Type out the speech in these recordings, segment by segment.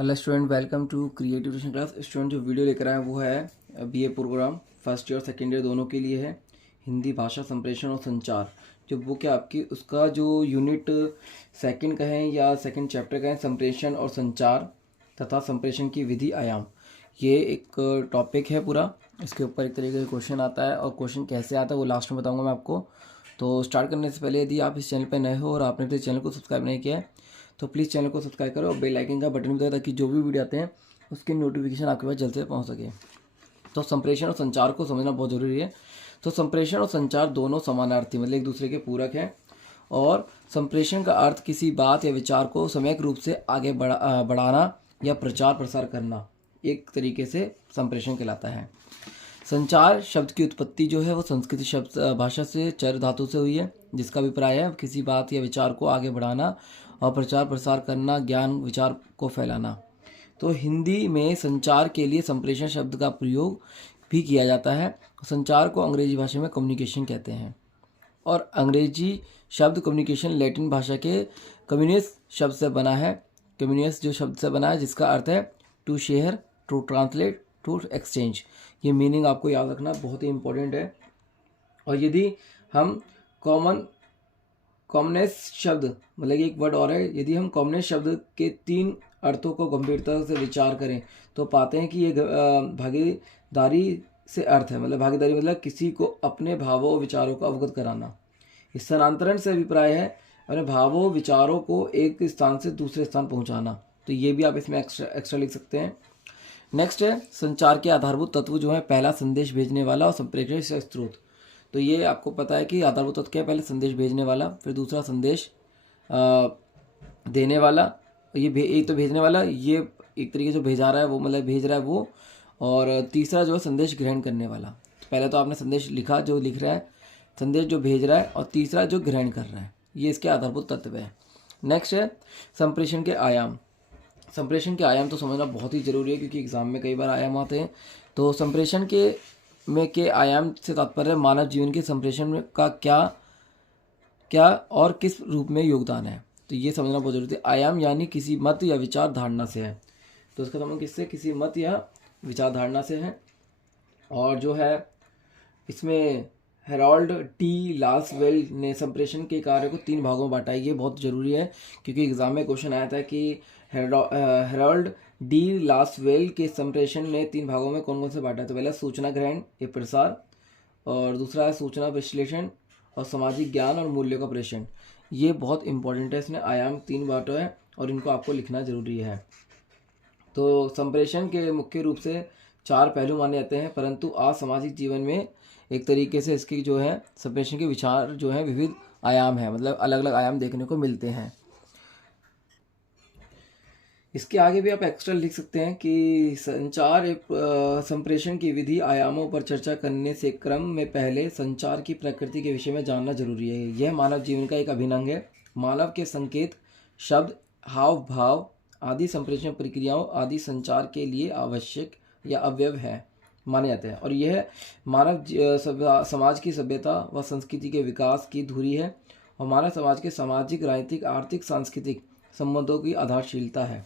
Hello student, welcome to creative tuition class. Student जो video लेकर आए वो है BA programme first year second year दोनों के लिए है। हिंदी भाषा संप्रेषण और संचार जो बुक है आपकी, उसका जो यूनिट सेकंड कहें या सेकंड चैप्टर कहें, संप्रेषण और संचार तथा संप्रेषण की विधि आयाम, ये एक टॉपिक है पूरा। इसके ऊपर एक तरीके का क्वेश्चन आता है और क्वेश्चन कैसे आता है वो लास्ट में बताऊँगा मैं आपको। तो स्टार्ट करने से पहले यदि आप इस चैनल पर नए हो और आपने इस चैनल को सब्सक्राइब नहीं किया है तो प्लीज़ चैनल को सब्सक्राइब करो और बेल आइकन का बटन भी दबाओ ताकि जो भी वीडियो आते हैं उसकी नोटिफिकेशन आपके पास जल्द से पहुंच सके। तो संप्रेषण और संचार को समझना बहुत ज़रूरी है। तो संप्रेषण और संचार दोनों समानार्थी मतलब एक दूसरे के पूरक हैं। और संप्रेषण का अर्थ किसी बात या विचार को समयक रूप से आगे बढ़ाना या प्रचार प्रसार करना एक तरीके से संप्रेषण कहलाता है। संचार शब्द की उत्पत्ति जो है वो संस्कृत शब्द भाषा से चर धातु से हुई है, जिसका अभिप्राय है किसी बात या विचार को आगे बढ़ाना और प्रचार प्रसार करना, ज्ञान विचार को फैलाना। तो हिंदी में संचार के लिए संप्रेषण शब्द का प्रयोग भी किया जाता है। संचार को अंग्रेजी भाषा में कम्युनिकेशन कहते हैं और अंग्रेजी शब्द कम्युनिकेशन लैटिन भाषा के कम्युनिस शब्द से बना है। कम्युनिस जो शब्द से बना है जिसका अर्थ है to share, to translate, to exchange. ये मीनिंग आपको याद रखना बहुत ही इंपॉर्टेंट है। और यदि हम कॉमनेस शब्द मतलब एक वर्ड और है, यदि हम कॉमनेस शब्द के तीन अर्थों को गंभीरता से विचार करें तो पाते हैं कि ये भागीदारी से अर्थ है। मतलब भागीदारी मतलब किसी को अपने भावों विचारों को अवगत कराना। स्थानांतरण से अभिप्राय है अपने भावों विचारों को एक स्थान से दूसरे स्थान पहुंचाना। तो ये भी आप इसमें एक्स्ट्रा लिख सकते हैं। नेक्स्ट है संचार के आधारभूत तत्व जो है, पहला संदेश भेजने वाला और संप्रेषक स्रोत। तो ये आपको पता है कि आधारभूत तत्व क्या है, पहले संदेश भेजने वाला, फिर दूसरा संदेश देने वाला। ये एक तो भेजने वाला, ये एक तरीके से भेजा रहा है वो, मतलब भेज रहा है वो। और तीसरा जो है संदेश ग्रहण करने वाला। पहले तो आपने संदेश लिखा जो लिख रहा है, संदेश जो भेज रहा है, और तीसरा जो ग्रहण कर रहा है। ये इसके आधारभूत तत्व है। नेक्स्ट है संप्रेषण के आयाम। संप्रेषण के आयाम तो समझना बहुत ही जरूरी है क्योंकि एग्जाम में कई बार आयाम आते हैं। तो संप्रेषण के आयाम से तात्पर्य मानव जीवन के संप्रेषण का क्या और किस रूप में योगदान है, तो ये समझना बहुत जरूरी है। आयाम यानी किसी मत या विचार धारणा से है। तो इसका संबंध किससे, किसी मत या विचार धारणा से है। और जो है इसमें हेरोल्ड टी लासवेल ने संप्रेषण के कार्य को 3 भागों में बांटा है। ये बहुत जरूरी है क्योंकि एग्जाम में क्वेश्चन आया था कि हेरोल्ड डी लासवेल के संप्रेषण ने 3 भागों में कौन कौन से बांटा है। तो पहला सूचना ग्रहण या प्रसार, और दूसरा है सूचना विश्लेषण, और सामाजिक ज्ञान और मूल्य का प्रेषण। ये बहुत इंपॉर्टेंट है, इसमें आयाम 3 बांटा है और इनको आपको लिखना जरूरी है। तो संप्रेषण के मुख्य रूप से 4 पहलू माने जाते हैं, परंतु आज सामाजिक जीवन में एक तरीके से इसकी जो है संप्रेषण के विचार जो है विविध आयाम है, मतलब अलग अलग आयाम देखने को मिलते हैं। इसके आगे भी आप एक्स्ट्रा लिख सकते हैं कि संचार संप्रेषण की विधि आयामों पर चर्चा करने से क्रम में पहले संचार की प्रकृति के विषय में जानना जरूरी है। यह मानव जीवन का एक अभिन्न अंग है। मानव के संकेत, शब्द, हाव भाव आदि संप्रेषण प्रक्रियाओं आदि संचार के लिए आवश्यक या अवयव है माने जाते हैं। और यह मानव समाज की सभ्यता व संस्कृति के विकास की धुरी है और मानव समाज के सामाजिक, राजनीतिक, आर्थिक, सांस्कृतिक संबंधों की आधारशिलता है।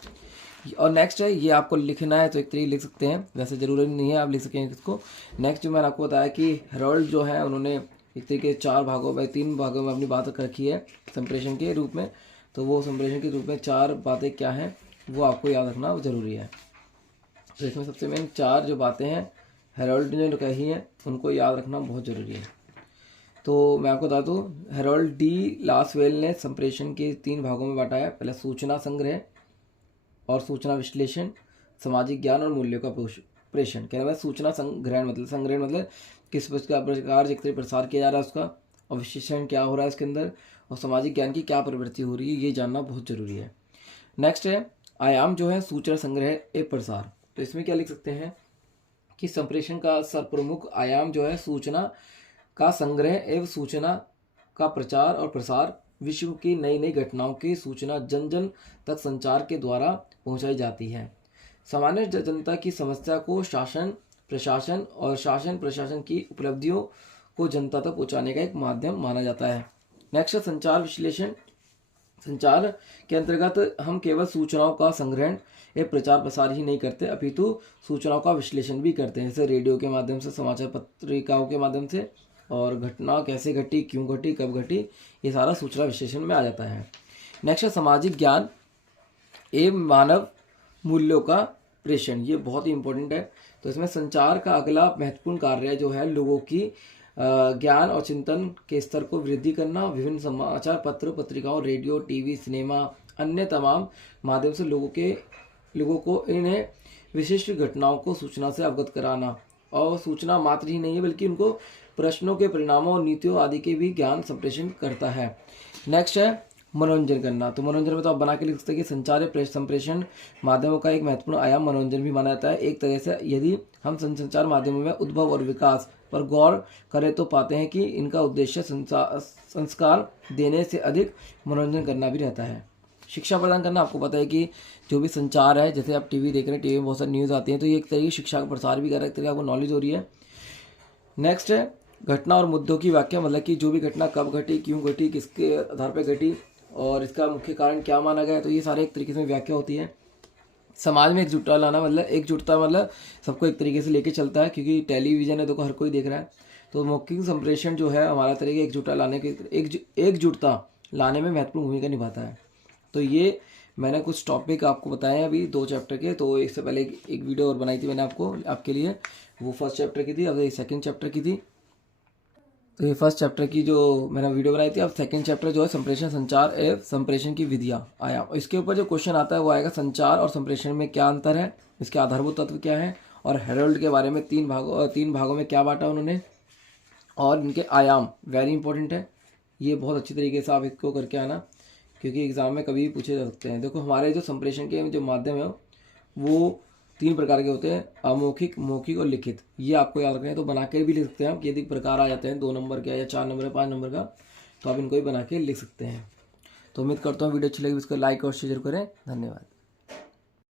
और नेक्स्ट है, ये आपको लिखना है तो एक तरीके लिख सकते हैं, वैसे जरूरी नहीं है आप लिख सकें इसको। नेक्स्ट जो मैंने आपको बताया कि हेरोल्ड जो है उन्होंने एक तरीके 3 भागों में अपनी बात रखी है संप्रेषण के रूप में। तो वो संप्रेषण के रूप में 4 बातें क्या हैं वो आपको याद रखना जरूरी है। तो इसमें सबसे मेन 4 जो बातें हैं हेरोल्ड ने जो कही हैं उनको याद रखना बहुत ज़रूरी है। तो मैं आपको बता दूँ, हेरोल्ड डी लासवेल ने संप्रेषण के 3 भागों में बांटा है। पहले सूचना संग्रह और सूचना विश्लेषण, सामाजिक ज्ञान और मूल्यों का प्रेषण। कहने में सूचना संग्रहण मतलब किस प्रकार जिस तरह प्रसार किया जा रहा है उसका, और विश्लेषण क्या हो रहा है इसके अंदर, और सामाजिक ज्ञान की क्या प्रवृत्ति हो रही है, ये जानना बहुत जरूरी है। नेक्स्ट है आयाम जो है सूचना संग्रह एवं प्रसार। तो इसमें क्या लिख सकते हैं कि संप्रेषण का सर्वप्रमुख आयाम जो है सूचना का संग्रह एवं सूचना का प्रचार और प्रसार। विश्व की नई नई घटनाओं की सूचना जन जन तक संचार के द्वारा पहुंचाई जाती है। सामान्य जनता की समस्या को शासन प्रशासन और शासन प्रशासन की उपलब्धियों को जनता तक पहुंचाने का एक माध्यम माना जाता है। नेक्स्ट संचार विश्लेषण। संचार के अंतर्गत हम केवल सूचनाओं का संग्रहण या प्रचार प्रसार ही नहीं करते, अपितु सूचनाओं का विश्लेषण भी करते हैं, जैसे रेडियो के माध्यम से, समाचार पत्रिकाओं के माध्यम से, और घटना कैसे घटी, क्यों घटी, कब घटी, ये सारा सूचना विश्लेषण में आ जाता है। नेक्स्ट है सामाजिक ज्ञान एवं मानव मूल्यों का प्रेषण, ये बहुत ही इंपॉर्टेंट है। तो इसमें संचार का अगला महत्वपूर्ण कार्य जो है लोगों की ज्ञान और चिंतन के स्तर को वृद्धि करना। विभिन्न समाचार पत्र, पत्रिकाओं, रेडियो, टीवी, सिनेमा, अन्य तमाम माध्यम से लोगों को इन्हें विशिष्ट घटनाओं को सूचना से अवगत कराना, और सूचना मात्र ही नहीं है बल्कि उनको प्रश्नों के परिणामों और नीतियों आदि के भी ज्ञान संप्रेषण करता है। नेक्स्ट है मनोरंजन करना। तो मनोरंजन में तो आप बना के लिख सकते हैं कि संचार संप्रेषण माध्यमों का एक महत्वपूर्ण आयाम मनोरंजन भी माना जाता है। एक तरह से यदि हम संचार माध्यमों में उद्भव और विकास पर गौर करें तो पाते हैं कि इनका उद्देश्य संस्कार देने से अधिक मनोरंजन करना भी रहता है। शिक्षा प्रदान करना, आपको पता है कि जो भी संचार है, जैसे आप टीवी देख रहे हैं, टीवी में बहुत सारी न्यूज़ आती हैं, तो ये एक तरह की शिक्षा का प्रसार भी कर रहा है, एक तरह आपको नॉलेज हो रही है। नेक्स्ट है घटना और मुद्दों की व्याख्या, मतलब कि जो भी घटना कब घटी, क्यों घटी, किसके आधार पर घटी और इसका मुख्य कारण क्या माना गया, तो ये सारे एक तरीके से व्याख्या होती है। समाज में एकजुटता लाना, मतलब एकजुटता मतलब सबको एक तरीके से लेके चलता है, क्योंकि टेलीविज़न है, देखो हर कोई देख रहा है, तो मौखिक संप्रेषण जो है हमारा तरीके एकजुटता लाने में महत्वपूर्ण भूमिका निभाता है। तो ये मैंने कुछ टॉपिक आपको बताए हैं अभी 2 चैप्टर के। तो इससे पहले एक वीडियो और बनाई थी मैंने आपके लिए, वो फर्स्ट चैप्टर की थी, अब ये सेकंड चैप्टर की थी। तो ये फर्स्ट चैप्टर की जो मैंने वीडियो बनाई थी, अब सेकंड चैप्टर जो है संप्रेषण, संचार एवं संप्रेषण की विधियाँ आया। इसके ऊपर जो क्वेश्चन आता है वो आएगा संचार और संप्रेषण में क्या अंतर है, इसके आधारभूत तत्व क्या है, और हेरोल्ड के बारे में 3 भागों में क्या बांटा उन्होंने, और इनके आयाम वेरी इंपॉर्टेंट है। ये बहुत अच्छी तरीके से आप इसको करके आना, क्योंकि एग्जाम में कभी भी पूछे जा सकते हैं। देखो हमारे जो संप्रेषण के जो माध्यम है वो 3 प्रकार के होते हैं, अमौखिक, मौखिक और लिखित। ये आपको याद रखना है, तो बना के भी लिख सकते हैं आप। यदि प्रकार आ जाते हैं 2 नंबर का या 4 नंबर, 5 नंबर का, तो आप इनको भी बना के लिख सकते हैं। तो उम्मीद करता हूँ वीडियो अच्छी लगी, इसको लाइक और शेयर करें। धन्यवाद।